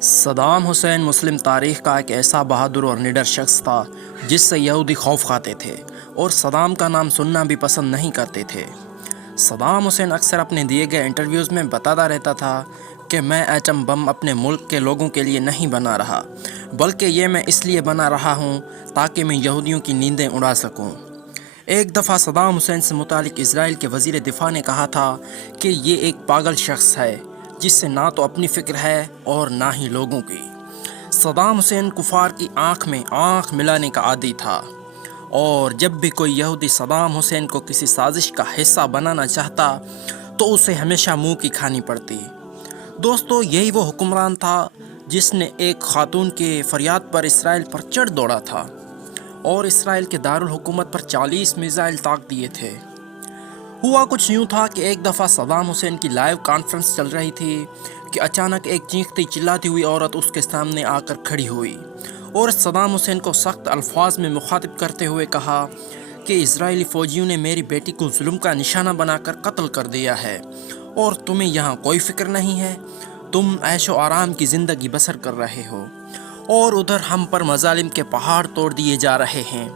Saddam Hussein مسلم تاریخ کا ایک ایسا بہادر اور نڈر شخص تھا جس سے یہودی خوف کھاتے تھے اور صدام کا نام سننا بھی پسند نہیں کرتے تھے۔ صدام حسین اکثر اپنے دیے گئے انٹرویوز میں بتاتا رہتا تھا کہ میں ایٹم بم اپنے ملک کے لوگوں کے لیے نہیں بنا رہا، بلکہ یہ میں اس لیے بنا رہا ہوں تاکہ میں یہودیوں کی نیندیں اڑا سکوں۔ ایک دفعہ صدام حسین سے متعلق اسرائیل کے وزیر دفاع نے کہا تھا کہ یہ ایک پاگل شخص ہے جس سے نہ تو اپنی فکر ہے اور نہ ہی لوگوں کی۔ صدام حسین کفار کی آنکھ میں آنکھ ملانے کا عادی تھا، اور جب بھی کوئی یہودی صدام حسین کو کسی سازش کا حصہ بنانا چاہتا تو اسے ہمیشہ منہ کی کھانی پڑتی۔ دوستو، یہی وہ حکمران تھا جس نے ایک خاتون کے فریاد پر اسرائیل پر چڑھ دوڑا تھا اور اسرائیل کے دارالحکومت پر 40 میزائل طاق دیے تھے۔ ہوا کچھ یوں تھا کہ ایک دفعہ صدام حسین کی لائیو کانفرنس چل رہی تھی کہ اچانک ایک چیختی چلاتی ہوئی عورت اس کے سامنے آ کر کھڑی ہوئی اور صدام حسین کو سخت الفاظ میں مخاطب کرتے ہوئے کہا کہ اسرائیلی فوجیوں نے میری بیٹی کو ظلم کا نشانہ بنا کر قتل کر دیا ہے اور تمہیں یہاں کوئی فکر نہیں ہے، تم عیش و آرام کی زندگی بسر کر رہے ہو اور ادھر ہم پر مظالم کے پہاڑ توڑ دیے جا رہے ہیں۔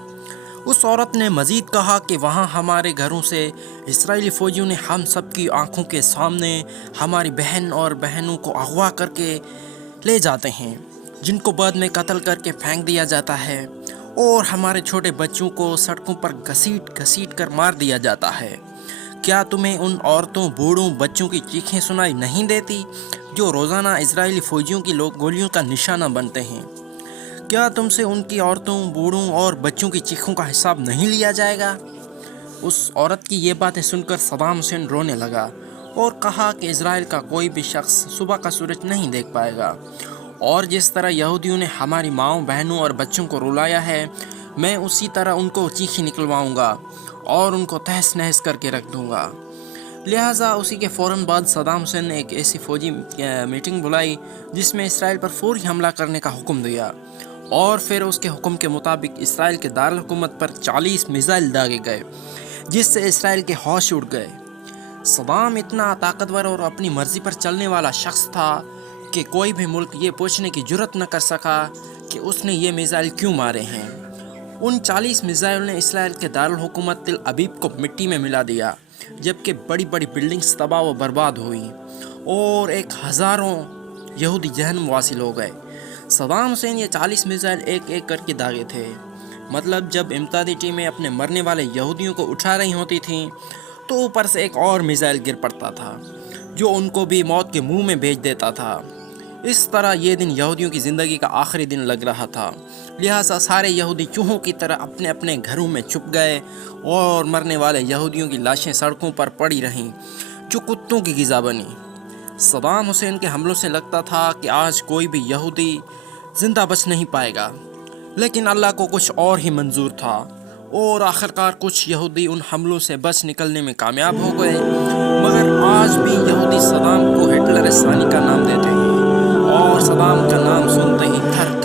اس عورت نے مزید کہا کہ وہاں ہمارے گھروں سے اسرائیلی فوجیوں نے ہم سب کی آنکھوں کے سامنے ہماری بہن اور بہنوں کو اغوا کر کے لے جاتے ہیں، جن کو بعد میں قتل کر کے پھینک دیا جاتا ہے، اور ہمارے چھوٹے بچوں کو سڑکوں پر گھسیٹ کر مار دیا جاتا ہے۔ کیا تمہیں ان عورتوں، بوڑھوں، بچوں کی چیخیں سنائی نہیں دیتی جو روزانہ اسرائیلی فوجیوں کی گولیوں کا نشانہ بنتے ہیں؟ کیا تم سے ان کی عورتوں، بوڑھوں اور بچوں کی چیخوں کا حساب نہیں لیا جائے گا؟ اس عورت کی یہ باتیں سن کر صدام حسین رونے لگا اور کہا کہ اسرائیل کا کوئی بھی شخص صبح کا سورج نہیں دیکھ پائے گا، اور جس طرح یہودیوں نے ہماری ماؤں، بہنوں اور بچوں کو رلایا ہے، میں اسی طرح ان کو چیخیں نکلواؤں گا اور ان کو تہس نہس کر کے رکھ دوں گا۔ لہٰذا اسی کے فوراً بعد صدام حسین نے ایک ایسی فوجی میٹنگ بلائی جس میں اسرائیل پر فوری حملہ کرنے کا حکم دیا، اور پھر اس کے حکم کے مطابق اسرائیل کے دارالحکومت پر 40 میزائل داغے گئے جس سے اسرائیل کے ہوش اڑ گئے۔ صدام اتنا طاقتور اور اپنی مرضی پر چلنے والا شخص تھا کہ کوئی بھی ملک یہ پوچھنے کی جرت نہ کر سکا کہ اس نے یہ میزائل کیوں مارے ہیں۔ ان 40 میزائل نے اسرائیل کے دارالحکومت تل ابیب کو مٹی میں ملا دیا، جبکہ بڑی بڑی بلڈنگز تباہ و برباد ہوئیں اور ہزاروں یہودی جہنم واصل ہو گئے۔ صدام حسین یہ 40 میزائل ایک ایک کر کے داغے تھے، مطلب جب امدادی ٹیمیں اپنے مرنے والے یہودیوں کو اٹھا رہی ہوتی تھیں تو اوپر سے ایک اور میزائل گر پڑتا تھا جو ان کو بھی موت کے منہ میں بھیج دیتا تھا۔ اس طرح یہ دن یہودیوں کی زندگی کا آخری دن لگ رہا تھا، لہٰذا سارے یہودی چوہوں کی طرح اپنے اپنے گھروں میں چھپ گئے اور مرنے والے یہودیوں کی لاشیں سڑکوں پر پڑی رہیں جو کتوں کی غذا بنی۔ صدام حسین کے حملوں سے لگتا تھا کہ آج کوئی بھی یہودی زندہ بچ نہیں پائے گا، لیکن اللہ کو کچھ اور ہی منظور تھا، اور آخرکار کچھ یہودی ان حملوں سے بچ نکلنے میں کامیاب ہو گئے، مگر آج بھی یہودی صدام کو ہٹلر ثانی کا نام دیتے ہیں اور صدام کا نام سنتے ہی تھر